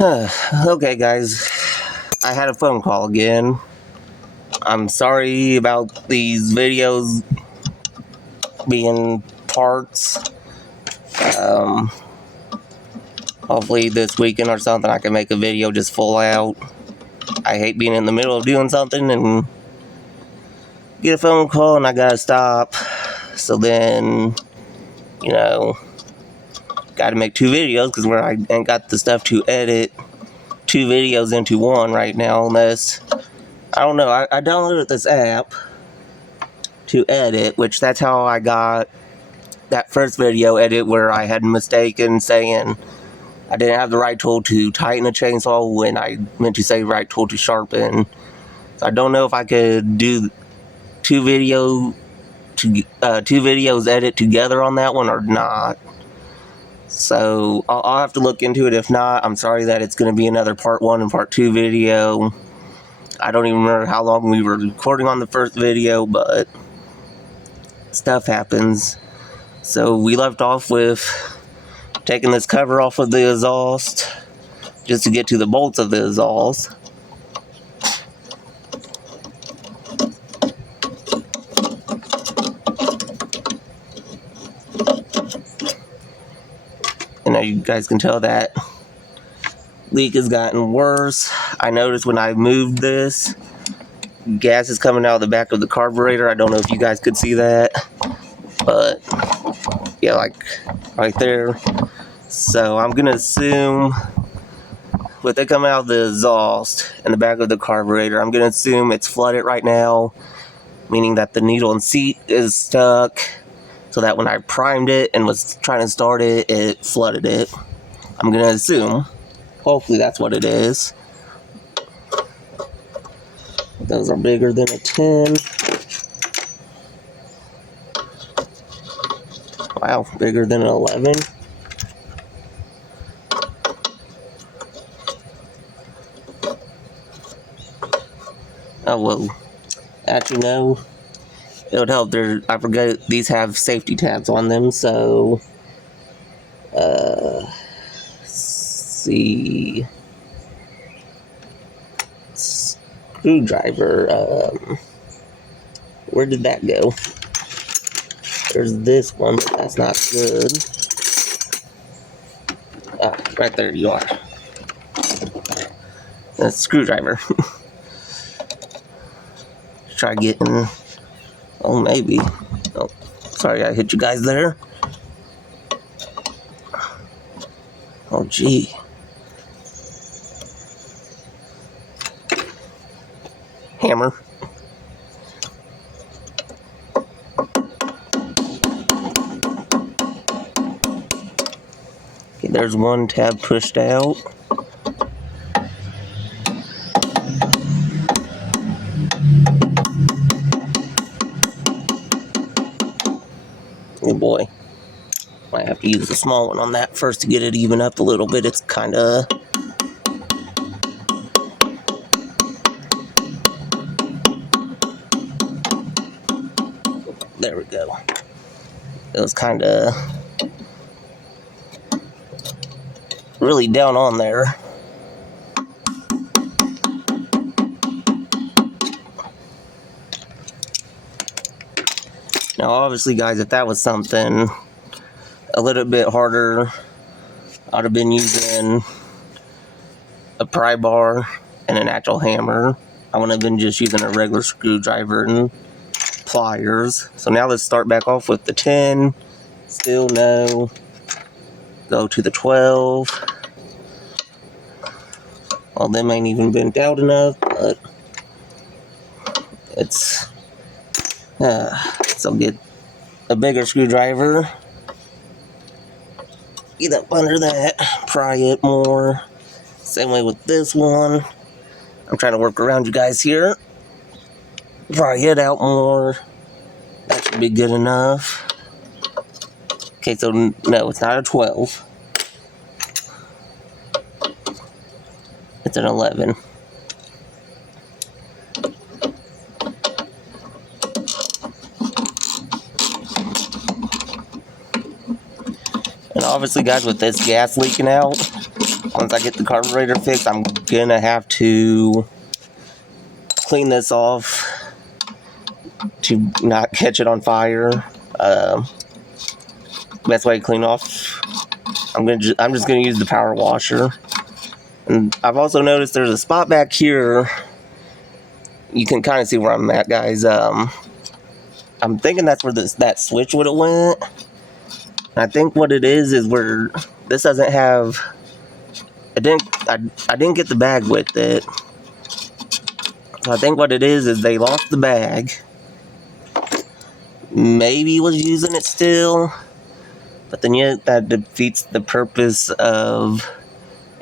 Okay, guys, I had a phone call again. I'm sorry about these videos being parts. Um, Hopefully this weekend or something I can make a video just full out. I hate being in the middle of doing something and get a phone call and I gotta stop. So then, gotta make two videos because I ain't got the stuff to edit two videos into one right now unless, I don't know, I downloaded this app to edit, which that's how I got that first video edit where I had mistaken saying I didn't have the right tool to tighten a chainsaw when I meant to say right tool to sharpen. So I don't know if I could do two videos edit together on that one or not. So I'll have to look into it. If not, I'm sorry that it's going to be another part 1 and part 2 video. I don't even remember how long we were recording on the first video, but stuff happens. So we left off with taking this cover off of the exhaust just to get to the bolts of the exhaust. And now you guys can tell that leak has gotten worse. I noticed when I moved this, gas is coming out of the back of the carburetor. I don't know if you guys could see that, but yeah, like right there. So I'm gonna assume with it coming out of the exhaust and the back of the carburetor, I'm gonna assume it's flooded right now, meaning that the needle and seat is stuck, so that when I primed it and was trying to start it, it flooded it. I'm gonna assume. Hopefully that's what it is. Those are bigger than a 10. Wow, bigger than an 11. Oh, well, actually, no. It would help. I forget these have safety tabs on them, so. Let's see. Screwdriver. Where did that go? There's this one, but that's not good. Ah, right there you are. That's a screwdriver. Try getting. Oh, maybe. Oh, sorry, I hit you guys there. Oh, gee. Hammer. Okay, there's one tab pushed out. Oh boy. Might have to use the small one on that first to get it even up a little bit. It's kind of. There we go. It was kind of really down on there. Now, obviously, guys, if that was something a little bit harder, I'd have been using a pry bar and an actual hammer. I wouldn't have been just using a regular screwdriver and pliers. So now let's start back off with the 10. Still no. Go to the 12. Well, them ain't even bent out enough, but it's. So get a bigger screwdriver. Get up under that. Pry it more. Same way with this one. I'm trying to work around you guys here. Pry it out more. That should be good enough. Okay, so no, it's not a 12. It's an 11. And obviously, guys, with this gas leaking out, once I get the carburetor fixed, I'm gonna have to clean this off to not catch it on fire. Best way to clean off, I'm just gonna use the power washer. And I've also noticed there's a spot back here. You can kind of see where I'm at, guys. I'm thinking that's where that switch would have went. And I think what it is where this doesn't have. I didn't get the bag with it. So I think what it is they lost the bag. Maybe was using it still, but then yet that defeats the purpose of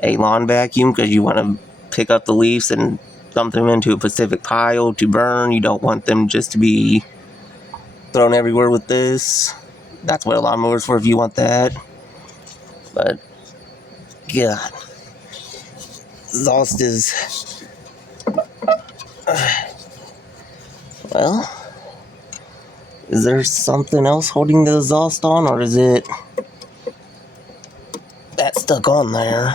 a lawn vacuum, because you want to pick up the leaves and dump them into a specific pile to burn. You don't want them just to be thrown everywhere with this. That's what a lawnmower's for if you want that. But God, exhaust is well. Is there something else holding the exhaust on, or is it that stuck on there?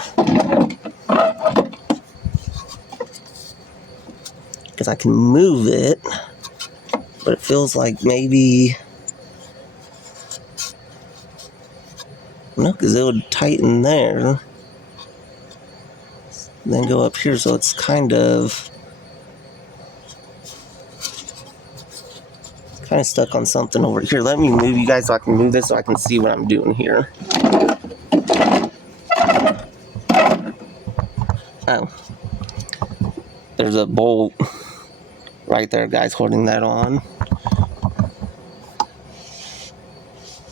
Because I can move it, but it feels like maybe... No, because it would tighten there, then go up here, so it's kind of stuck on something over here. Let me move you guys so I can move this so I can see what I'm doing here. Oh. There's a bolt right there, guys, holding that on.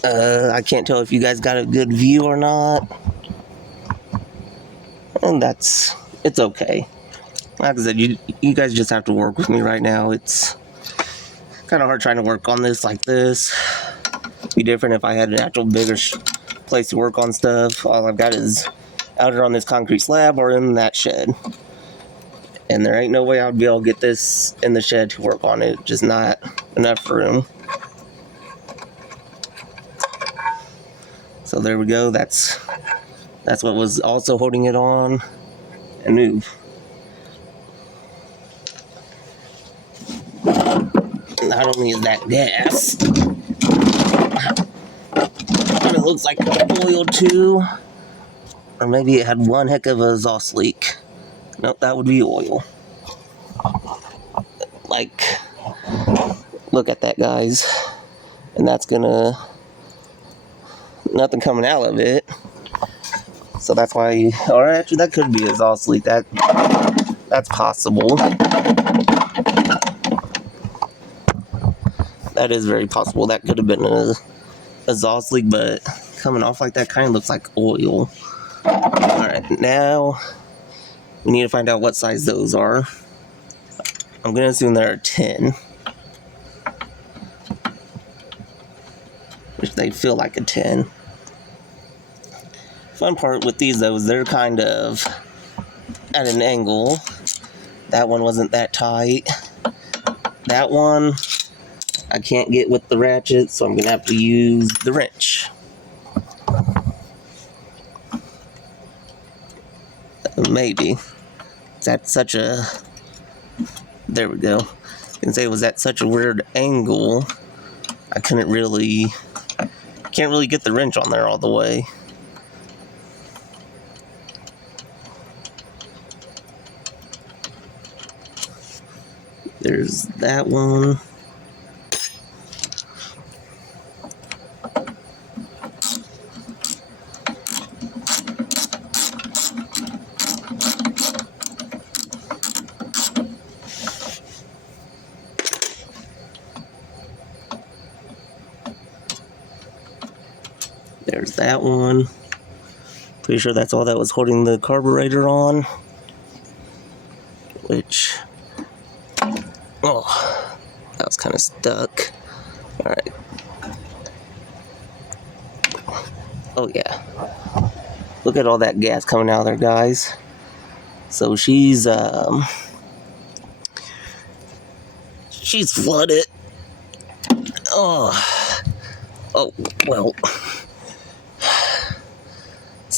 I can't tell if you guys got a good view or not. And it's okay. Like I said, you guys just have to work with me right now. It's kind of hard trying to work on this like this. It'd be different if I had an actual bigger place to work on stuff. All I've got is out here on this concrete slab or in that shed. And there ain't no way I'd be able to get this in the shed to work on it. Just not enough room. So there we go. That's what was also holding it on. And move. Not only is that gas, but it looks like oil too. Or maybe it had one heck of a exhaust leak. Nope, that would be oil. Like, look at that, guys. And that's gonna... nothing coming out of it. So that's why... or actually, that could be an exhaust leak. That's possible. That is very possible. That could have been an exhaust leak, but coming off like that kind of looks like oil. Alright, now we need to find out what size those are. I'm going to assume there are 10. Which they feel like a 10. Fun part with these, though, is they're kind of at an angle. That one wasn't that tight. That one I can't get with the ratchet, so I'm going to have to use the wrench. Maybe. Is that such a... there we go. I can say it was at such a weird angle, I can't really get the wrench on there all the way. There's that one. There's that one. Pretty sure that's all that was holding the carburetor on. Which... oh, that was kind of stuck. Alright. Oh yeah. Look at all that gas coming out of there, guys. So she's flooded. Oh, well.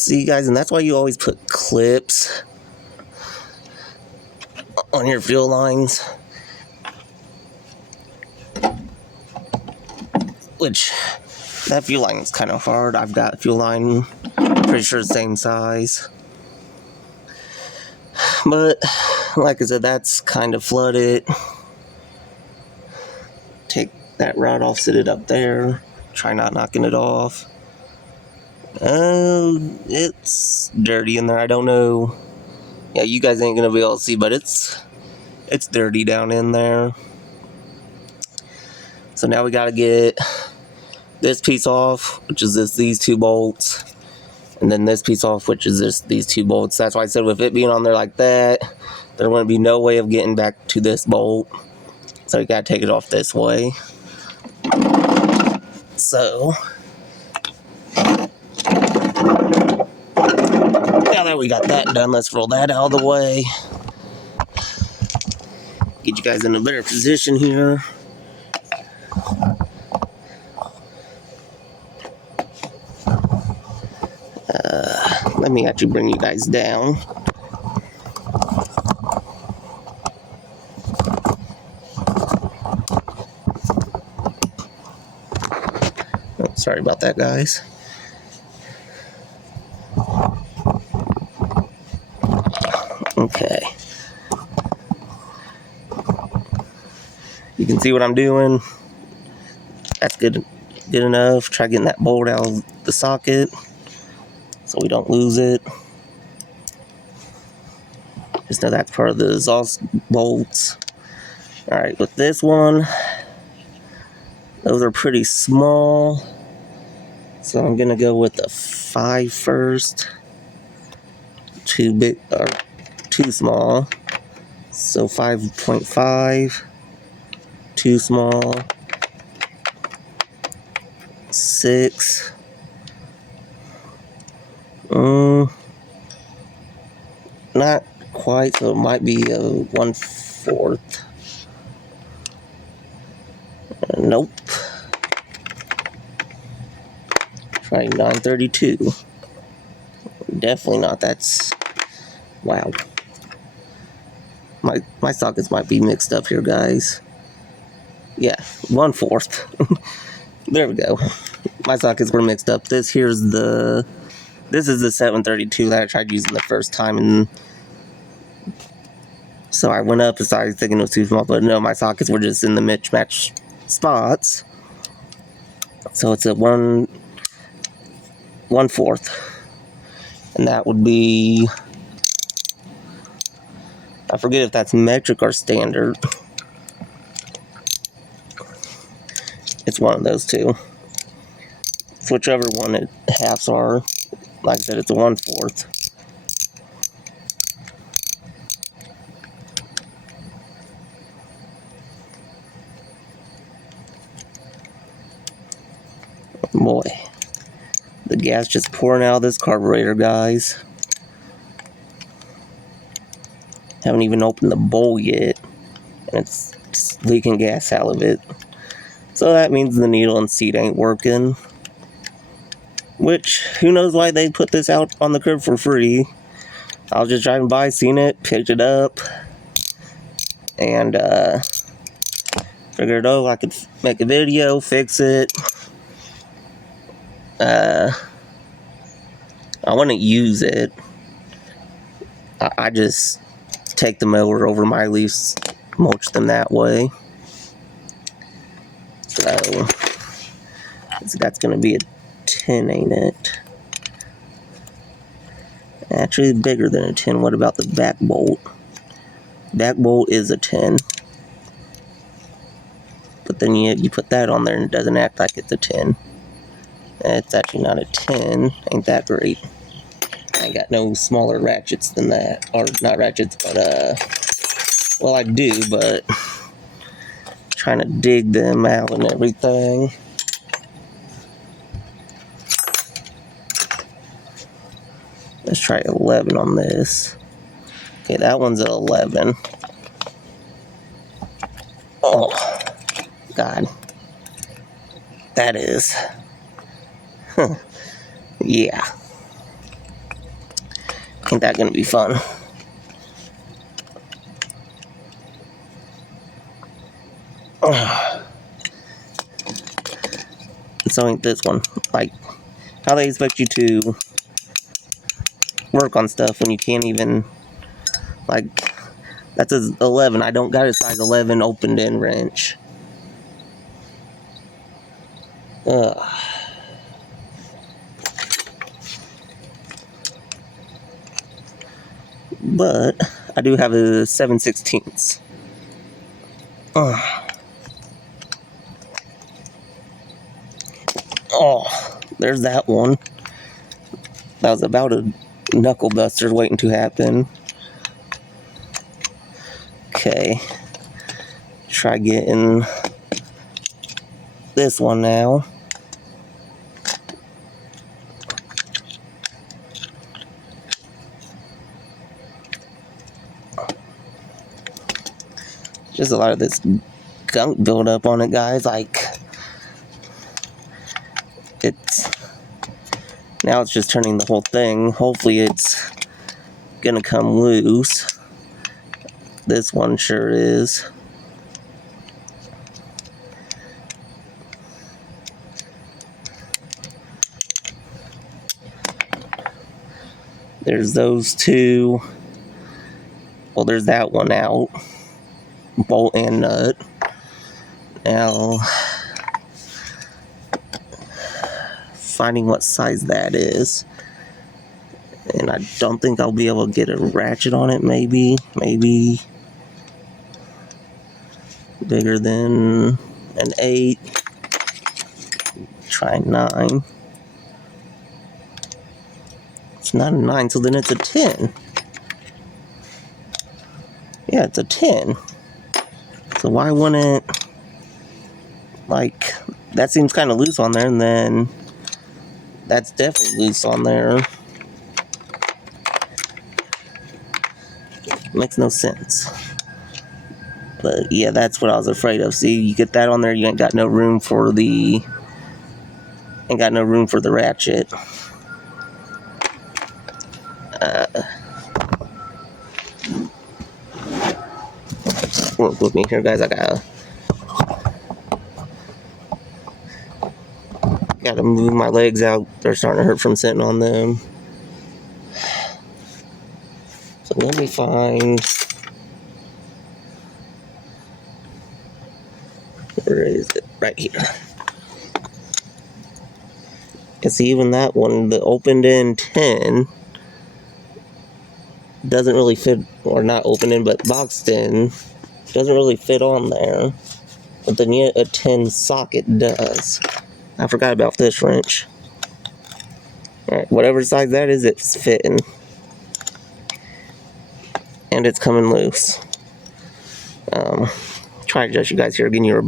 See, guys, and that's why you always put clips on your fuel lines. Which, that fuel line is kind of hard. I've got a fuel line, pretty sure the same size. But, like I said, that's kind of flooded. Take that rod off, sit it up there. Try not knocking it off. It's dirty in there. I don't know. Yeah, you guys ain't gonna be able to see, but it's dirty down in there. So now we gotta get this piece off, which is these two bolts, and then this piece off, which is these two bolts. That's why I said with it being on there like that, there wouldn't be no way of getting back to this bolt. So we gotta take it off this way. So now that we got that done, let's roll that out of the way. Get you guys in a better position here. Let me actually bring you guys down. Oh, sorry about that, guys. Okay. You can see what I'm doing. That's good enough. Try getting that bolt out of the socket so we don't lose it. Just know that's part of the exhaust bolts. Alright, with this one, those are pretty small. So I'm gonna go with a 5 first. Too big or too small. So 5.5. Too small. 6. Not quite, so it might be a 1/4. Nope. Try 932. Definitely not. That's wow. My sockets might be mixed up here, guys. Yeah, 1/4. There we go. My sockets were mixed up. This is the 732 that I tried using the first time, and so I went up and started thinking it was too small, but no, my sockets were just in the mismatched spots. So it's a 1/4, and that would be, I forget if that's metric or standard. It's one of those two. It's whichever one it halves are. Like I said, it's a 1/4. Boy, the gas just pouring out of this carburetor, guys. Haven't even opened the bowl yet, and it's leaking gas out of it. So that means the needle and seat ain't working. Which, who knows why they put this out on the curb for free. I was just driving by, seen it, picked it up, and figured, oh, I could make a video, fix it. I wouldn't use it. I just take the mower over my leaves, mulch them that way. So that's gonna be a 10, ain't it? Actually, bigger than a 10. What about the back bolt? Back bolt is a 10. But then you put that on there and it doesn't act like it's a 10. It's actually not a 10. Ain't that great. I got no smaller ratchets than that. Or not ratchets, but well, I do, but trying to dig them out and everything. Let's try 11 on this. Okay, that one's an 11. Oh, God. That is. Yeah. Ain't that gonna be fun? So ain't this one. Like, how they expect you to work on stuff when you can't even, like, that's a 11. I don't got a size 11 opened end wrench. But I do have a 7/16. Oh, there's that one. That was about a knuckle buster waiting to happen. Okay. Try getting this one now. Just a lot of this gunk build up on it, guys. Like, now it's just turning the whole thing. Hopefully it's gonna come loose. This one sure is. There's those two. Well, there's that one out. Bolt and nut. Now, finding what size that is. And I don't think I'll be able to get a ratchet on it, maybe bigger than an 8. Try 9. It's not a 9, so then it's a 10. Yeah, it's a 10. So why wouldn't, like, that seems kind of loose on there, and then that's definitely loose on there. Makes no sense. But yeah, that's what I was afraid of. See, you get that on there, you ain't got no room for the ratchet. Work with me here, guys. I gotta move my legs out. They're starting to hurt from sitting on them. So let me find, where is it? Right here. And see, even that one, the opened end 10 doesn't really fit, or not open end, but boxed in, doesn't really fit on there. But then yet a 10 socket does. I forgot about this wrench. Alright, whatever size that is, it's fitting. And it's coming loose. Try to adjust you guys here again. Your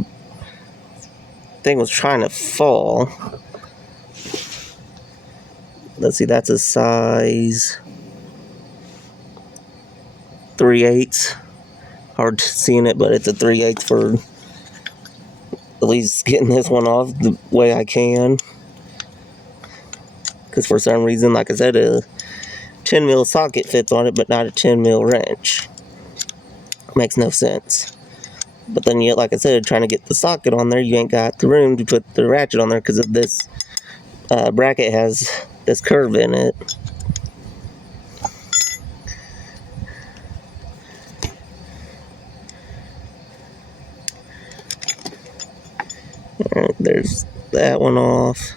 thing was trying to fall. Let's see, that's a size 3/8. Hard seeing it, but it's a 3/8 for at least getting this one off the way I can. Because for some reason, like I said, a 10 mil socket fits on it, but not a 10 mil wrench. Makes no sense. But then yet, like I said, trying to get the socket on there, you ain't got the room to put the ratchet on there because of this bracket has this curve in it. Alright, there's that one off.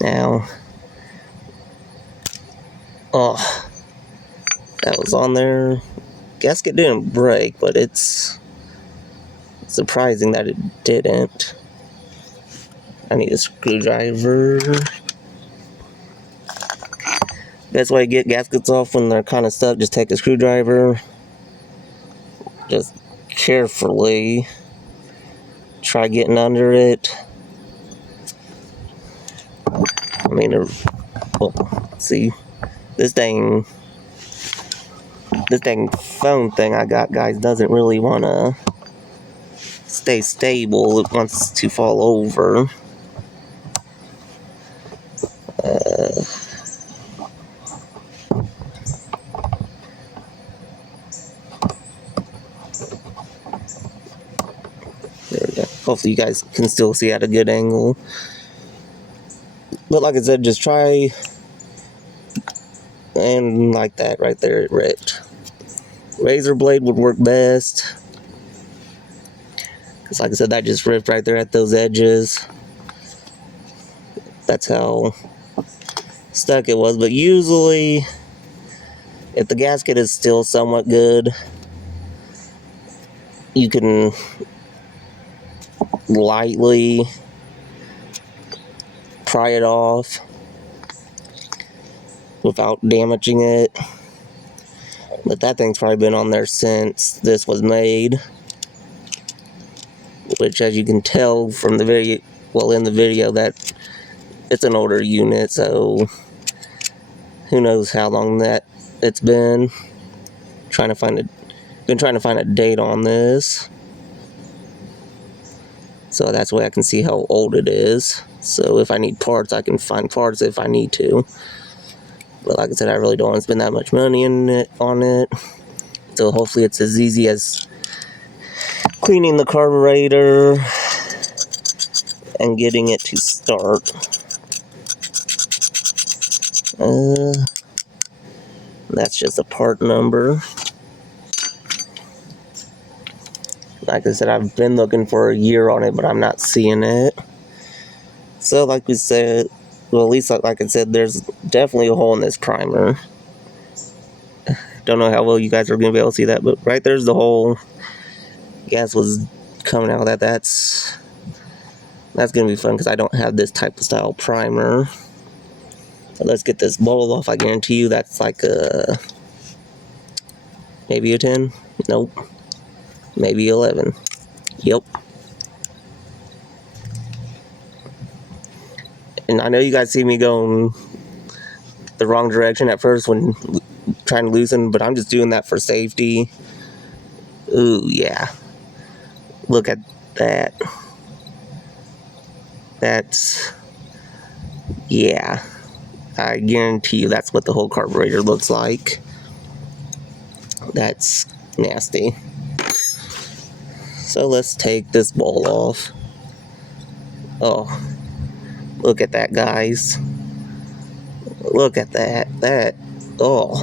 Now, oh, that was on there. Gasket didn't break, but it's surprising that it didn't. I need a screwdriver. Best way to get gaskets off when they're kind of stuck, just take a screwdriver. Just carefully try getting under it. I mean, well, see, this dang phone thing I got, guys, doesn't really want to stay stable. It wants to fall over. Hopefully you guys can still see at a good angle. But like I said, just try, and like that right there, it ripped. Razor blade would work best, because like I said, that just ripped right there at those edges. That's how stuck it was. But usually, if the gasket is still somewhat good, you can lightly pry it off without damaging it. But that thing's probably been on there since this was made, which, as you can tell from the video, well, in the video, that it's an older unit, so who knows how long that it's been. Been trying to find a date on this, so that's why I can see how old it is. So if I need parts, I can find parts if I need to. But like I said, I really don't want to spend that much money on it. So hopefully it's as easy as cleaning the carburetor and getting it to start. That's just a part number. Like I said, I've been looking for a year on it, but I'm not seeing it. So like we said, well, at least like I said, there's definitely a hole in this primer. Don't know how well you guys are going to be able to see that, but right there's the hole. Gas was coming out of that. That's going to be fun, because I don't have this type of style primer. But let's get this bowl off. I guarantee you that's like a, maybe a 10? Nope. Maybe 11. Yep. And I know you guys see me going the wrong direction at first when trying to loosen, but I'm just doing that for safety. Ooh, yeah. Look at that. That's, yeah. I guarantee you that's what the whole carburetor looks like. That's nasty. So let's take this bowl off. Oh, look at that, guys. Look at that. Oh.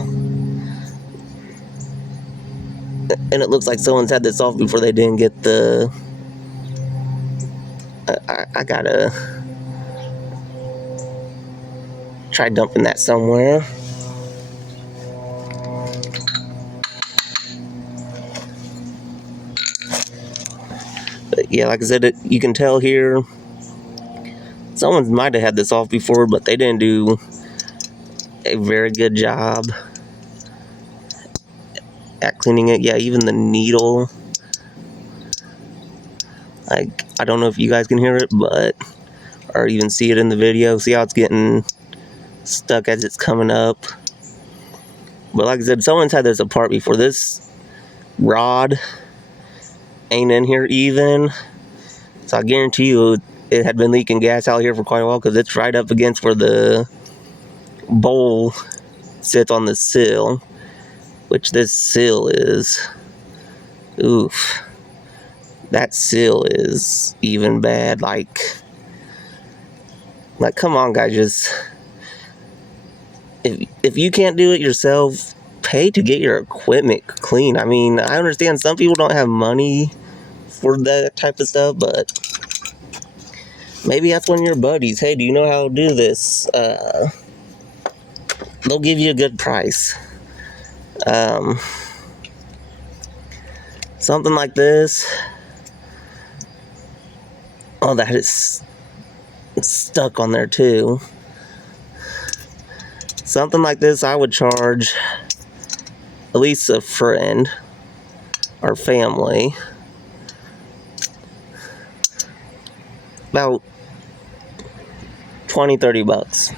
And it looks like someone's had this off before they didn't get the... I gotta try dumping that somewhere. But yeah, like I said, you can tell here, someone might have had this off before, but they didn't do a very good job at cleaning it. Yeah, even the needle, like, I don't know if you guys can hear it, but, or even see it in the video. See how it's getting stuck as it's coming up. But like I said, someone's had this apart before. This rod ain't in here even, so I guarantee you it had been leaking gas out here for quite a while, because it's right up against where the bowl sits on the sill, which this sill is, oof, that sill is even bad. Like come on, guys, just, if you can't do it yourself, pay to get your equipment clean. I mean, I understand some people don't have money for that type of stuff, but maybe that's one of your buddies. Hey, do you know how to do this? They'll give you a good price. Something like this. Oh, that is stuck on there too. Something like this, I would charge at least a friend or family about 20-30 bucks.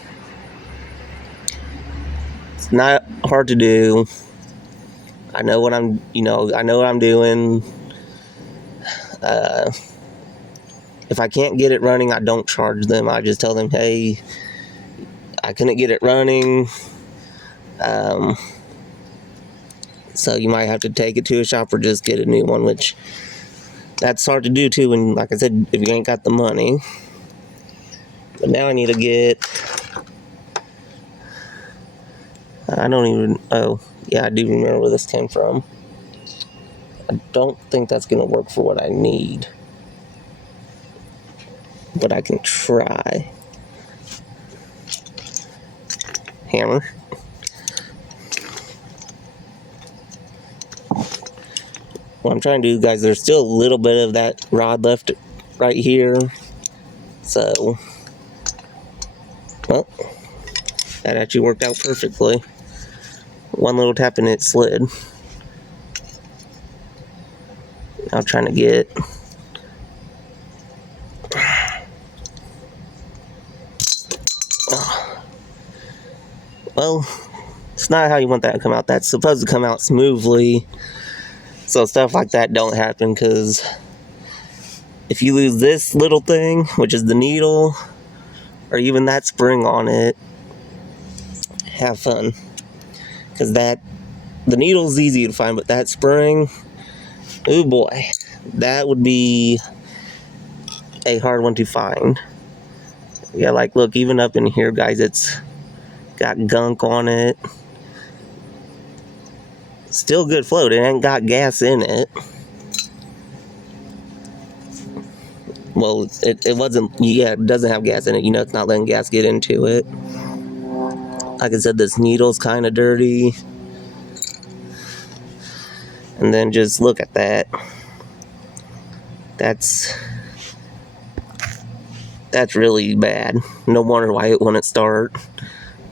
It's not hard to do. I know what I'm doing. If I can't get it running, I don't charge them. I just tell them, hey, I couldn't get it running. So you might have to take it to a shop or just get a new one, which That's hard to do too, and like I said, if you ain't got the money. But now I need to get, I don't even, oh, yeah, I do remember where this came from. I don't think that's going to work for what I need. But I can try. Hammer. What I'm trying to do, guys, there's still a little bit of that rod left right here. So, well, that actually worked out perfectly. One little tap and it slid. I'm trying to get... Well, it's not how you want that to come out. That's supposed to come out smoothly. So stuff like that don't happen, because if you lose this little thing, which is the needle, or even that spring on it, have fun. Because the needle's easy to find, but that spring, oh boy, that would be a hard one to find. Yeah, like, look, even up in here, guys, it's got gunk on it. Still good float. It ain't got gas in it. Well, it wasn't, yeah, it doesn't have gas in it. You know, it's not letting gas get into it. Like I said, this needle's kind of dirty. And then just look at that. That's really bad. No wonder why it wouldn't start.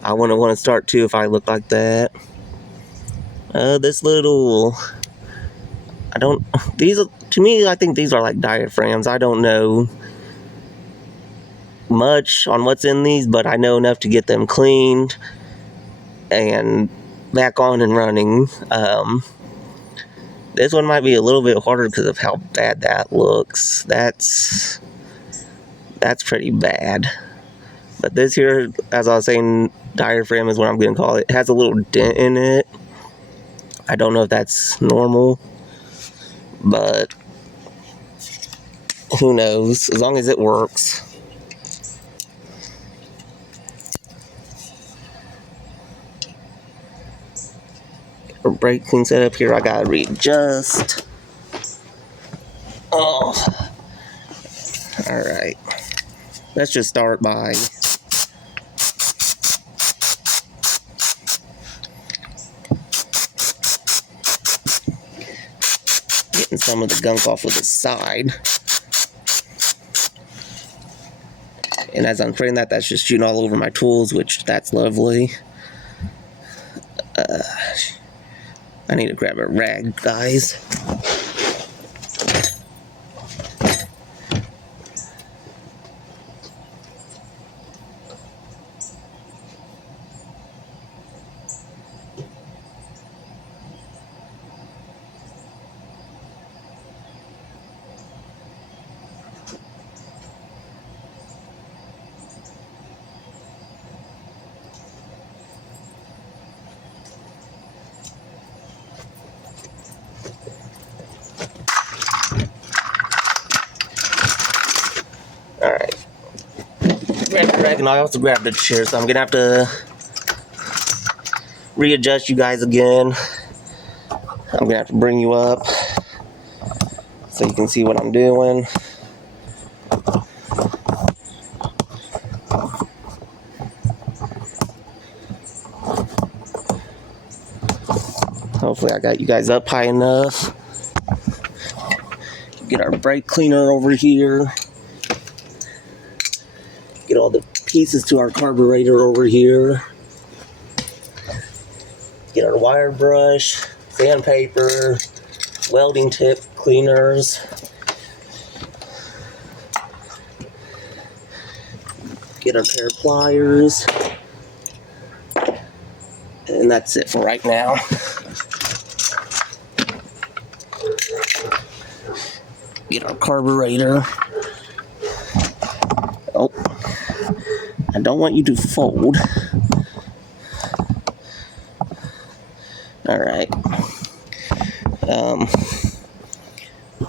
I wouldn't want to start too if I looked like that. This little, to me, I think these are like diaphragms. I don't know much on what's in these, but I know enough to get them cleaned and back on and running. This one might be a little bit harder because of how bad that looks. That's pretty bad. But this here, as I was saying, diaphragm is what I'm going to call it. It has a little dent in it. I don't know if that's normal, but who knows, as long as it works. For brake clean setup here, I gotta readjust. Oh, alright. Let's just start by getting some of the gunk off of the side. And as I'm spraying that, that's just shooting all over my tools, which that's lovely. I need to grab a rag, guys. Alright. Grab the rag, and I also grabbed the chair, so I'm gonna have to readjust you guys again. I'm gonna have to bring you up so you can see what I'm doing. Hopefully I got you guys up high enough. Get our brake cleaner over here. Get all the pieces to our carburetor over here. Get our wire brush, sandpaper, welding tip cleaners. Get our pair of pliers. And that's it for right now. Get our carburetor. Oh, I don't want you to fold. Alright.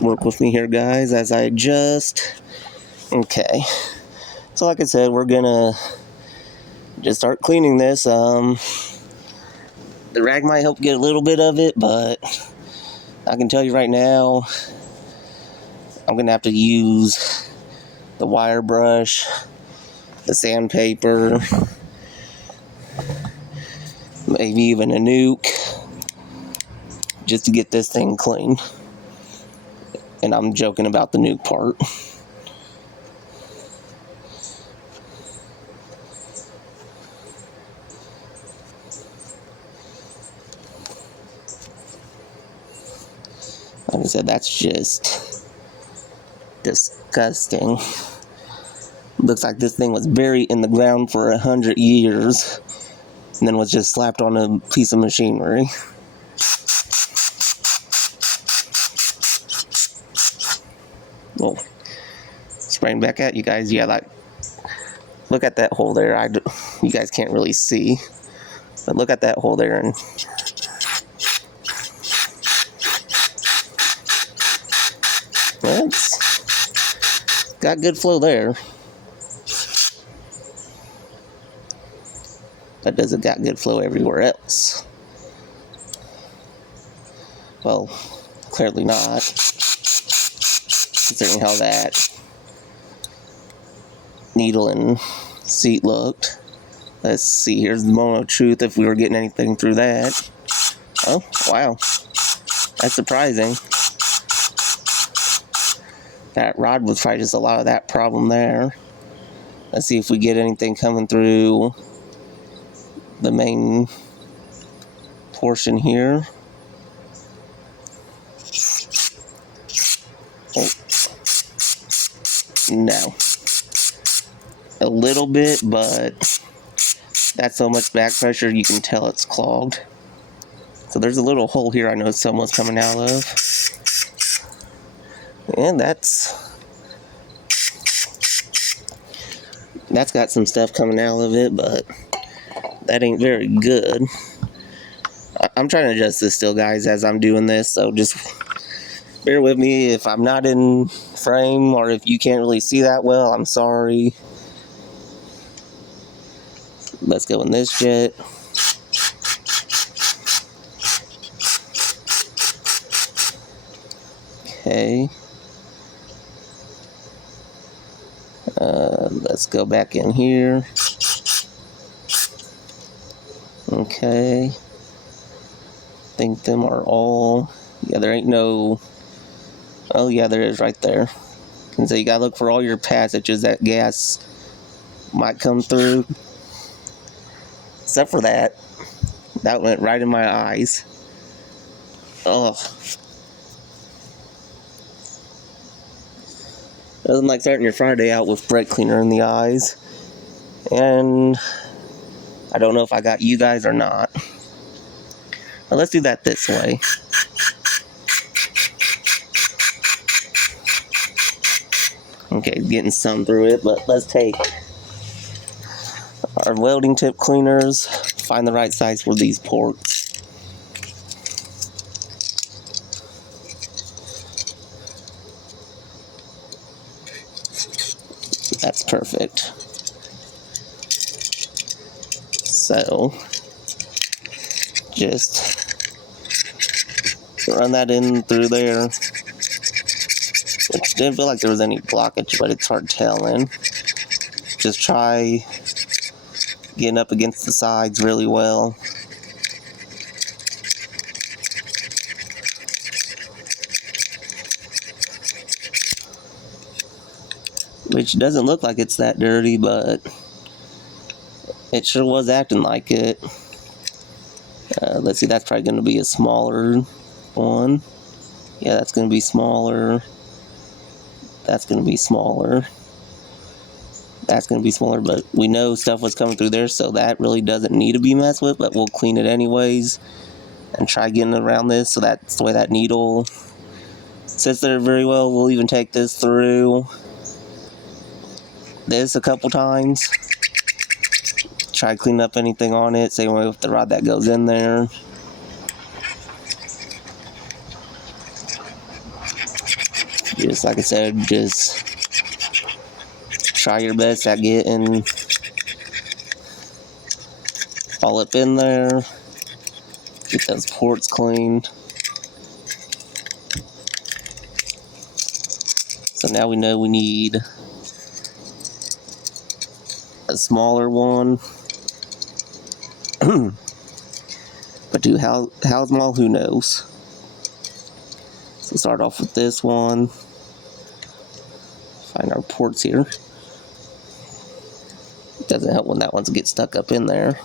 work with me here, guys, as I adjust. Okay. So like I said, we're gonna just start cleaning this. The rag might help get a little bit of it, but I can tell you right now, I'm gonna have to use the wire brush, the sandpaper, maybe even a nuke, just to get this thing clean. And I'm joking about the nuke part. Like I said, that's just disgusting. Looks like this thing was buried in the ground for 100 years and then was just slapped on a piece of machinery. Oh, spraying back at you guys. Yeah, like, look at that hole there. You guys can't really see, but look at that hole there, and it's got good flow there. That doesn't got good flow everywhere else. Well, clearly not, considering how that needle and seat looked. Let's see, here's the moment of truth if we were getting anything through that. Oh, wow. That's surprising. That rod was probably just a lot of that problem there. Let's see if we get anything coming through the main portion here. Oh. No. A little bit, but that's so much back pressure you can tell it's clogged. So there's a little hole here I know someone's coming out of. And that's got some stuff coming out of it, but that ain't very good. I'm trying to adjust this still, guys, as I'm doing this, so just bear with me if I'm not in frame or if you can't really see that well. I'm sorry. Let's go in this jet. Okay. Let's go back in here. Okay. I think them are all... Yeah, there ain't no... Oh, yeah, there is right there. And so you gotta look for all your passages that gas might come through. Except for that. That went right in my eyes. Ugh. Doesn't like starting your Friday out with brake cleaner in the eyes. And I don't know if I got you guys or not. But let's do that this way. Okay, getting some through it, but let's take our welding tip cleaners, find the right size for these ports. That's perfect. So, just run that in through there. Which didn't feel like there was any blockage, but it's hard telling. Just try getting up against the sides really well. Which doesn't look like it's that dirty, but it sure was acting like it. Let's see, that's probably going to be a smaller one. Yeah, that's going to be smaller. That's going to be smaller. That's going to be smaller, but we know stuff was coming through there, so that really doesn't need to be messed with, but we'll clean it anyways and try getting around this. So that's the way that needle sits there very well. We'll even take this through this a couple times. Try cleaning up anything on it. Same way with the rod that goes in there. just like I said, just try your best at getting all up in there. Get those ports cleaned. So now we know we need a smaller one. But how small, who knows? So start off with this one. Find our ports here. It doesn't help when that one gets stuck up in there.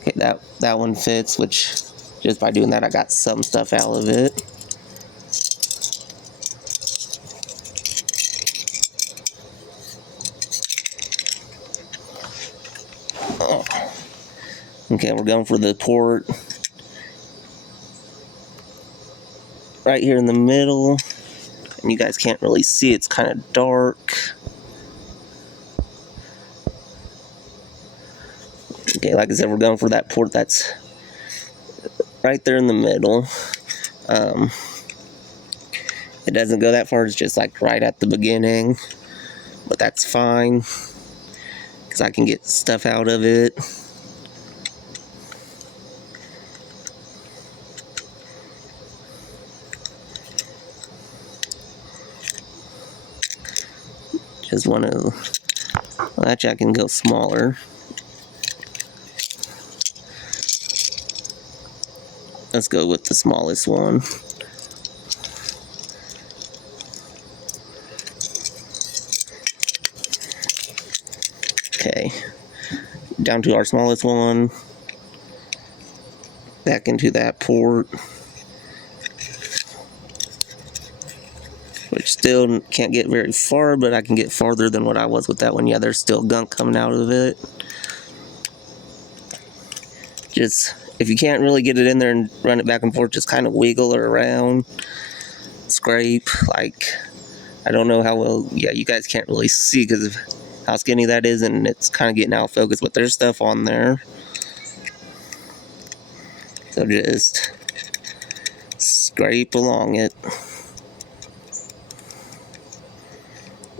Okay, that one fits, which just by doing that I got some stuff out of it. Okay, we're going for the port right here in the middle, and you guys can't really see, it's kind of dark. Okay, like I said, we're going for that port that's right there in the middle. It doesn't go that far, it's just like right at the beginning, but that's fine because I can get stuff out of it. Just want to, well, actually I can go smaller. Let's go with the smallest one. Okay, down to our smallest one. Back into that port. Which still can't get very far, but I can get farther than what I was with that one. Yeah, there's still gunk coming out of it. Just, if you can't really get it in there and run it back and forth, just kind of wiggle it around. Scrape, like, I don't know how well, yeah, you guys can't really see because of how skinny that is, and it's kind of getting out of focus, but there's stuff on there. So just scrape along it.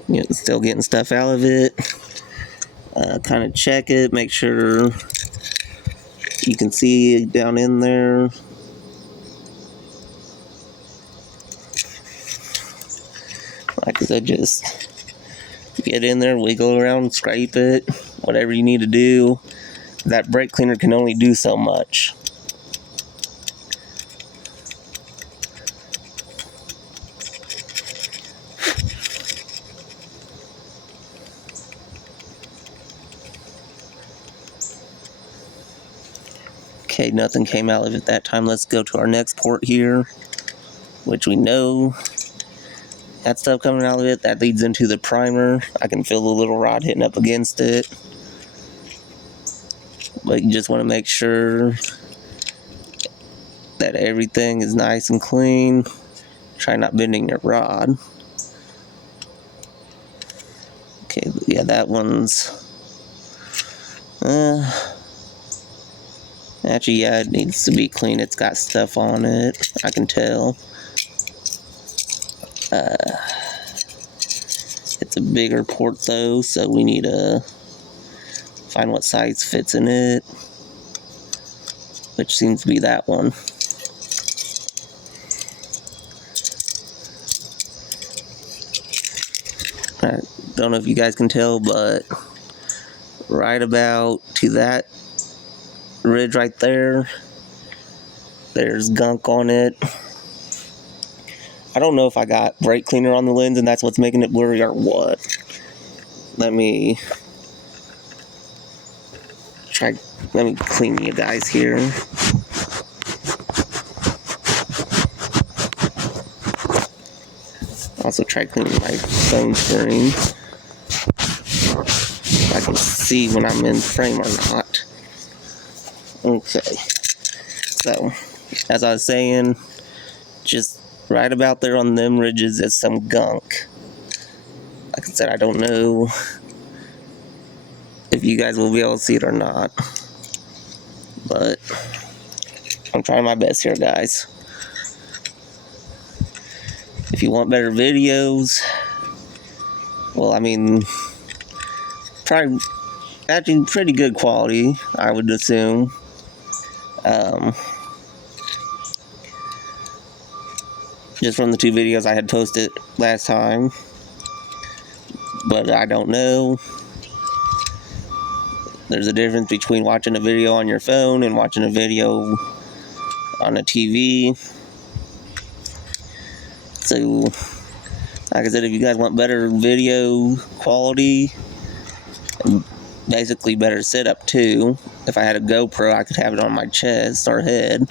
You know, still getting stuff out of it. Kind of check it, make sure you can see down in there. Like I said, just get in there, wiggle around, scrape it, whatever you need to do. That brake cleaner can only do so much. Okay, nothing came out of it that time. Let's go to our next port here, which we know that stuff coming out of it. That leads into the primer. I can feel the little rod hitting up against it. But you just want to make sure that everything is nice and clean. Try not bending your rod. Okay, yeah, that one's... Actually, yeah, it needs to be clean. It's got stuff on it. I can tell. It's a bigger port though, so we need to find what size fits in it. Which seems to be that one. I don't know if you guys can tell, but right about to that ridge right there, there's gunk on it. I don't know if I got brake cleaner on the lens and that's what's making it blurry or what. Let me clean you guys here. Also try cleaning my phone screen so I can see when I'm in frame or not. Okay, so as I was saying, just right about there on them ridges is some gunk. Like I said, I don't know if you guys will be able to see it or not, but I'm trying my best here, guys. If you want better videos, well, I mean, probably actually pretty good quality, I would assume. Just from the 2 videos I had posted last time. But I don't know. There's a difference between watching a video on your phone and watching a video on a TV. So, like I said, if you guys want better video quality, and basically better setup too, if I had a GoPro, I could have it on my chest or head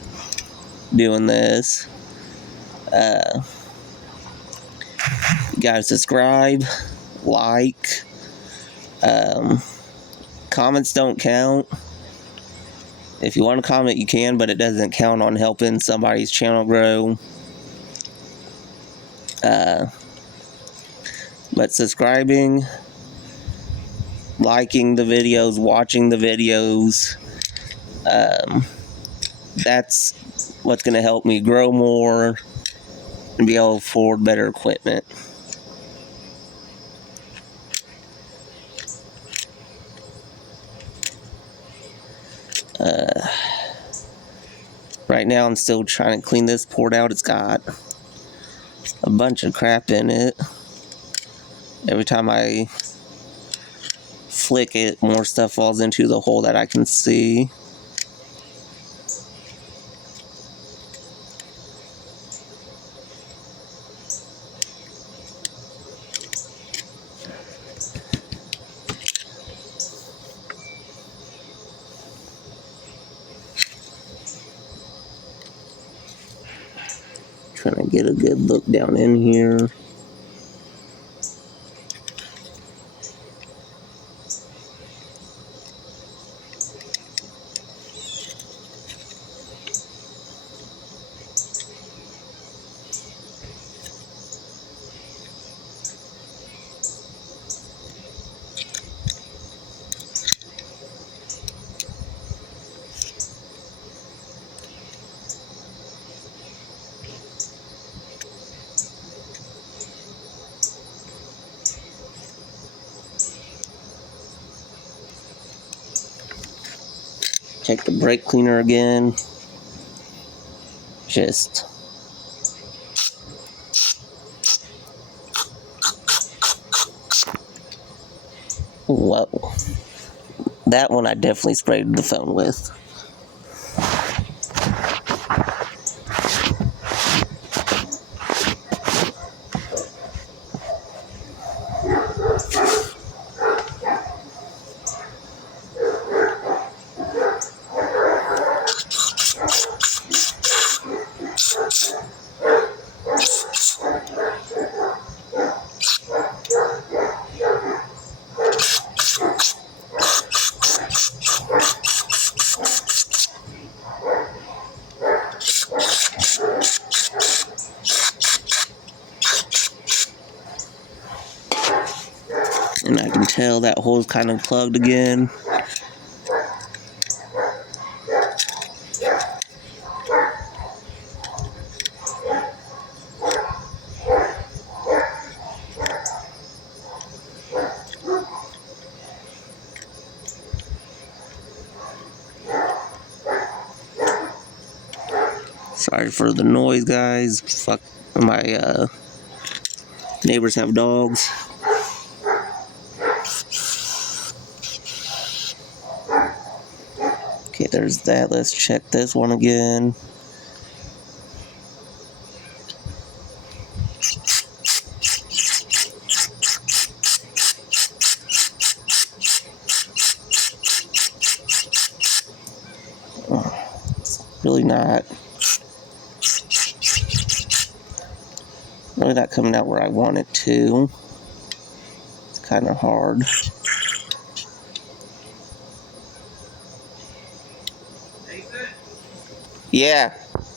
doing this. You guys subscribe, like, comments don't count. If you want to comment, you can, but it doesn't count on helping somebody's channel grow. But subscribing, liking the videos, watching the videos, that's what's going to help me grow more and be able to afford better equipment. Right now I'm still trying to clean this port out. It's got a bunch of crap in it. Every time I flick it, more stuff falls into the hole that I can see. Trying to get a good look down in here. Check the brake cleaner again. Just whoa. That one I definitely sprayed the phone with. And I can tell that hole's kind of plugged again. Sorry for the noise, guys. Fuck, my neighbors have dogs. Okay, there's that. Let's check this one again. Really not coming out where I want it to. It's kind of hard. Yeah.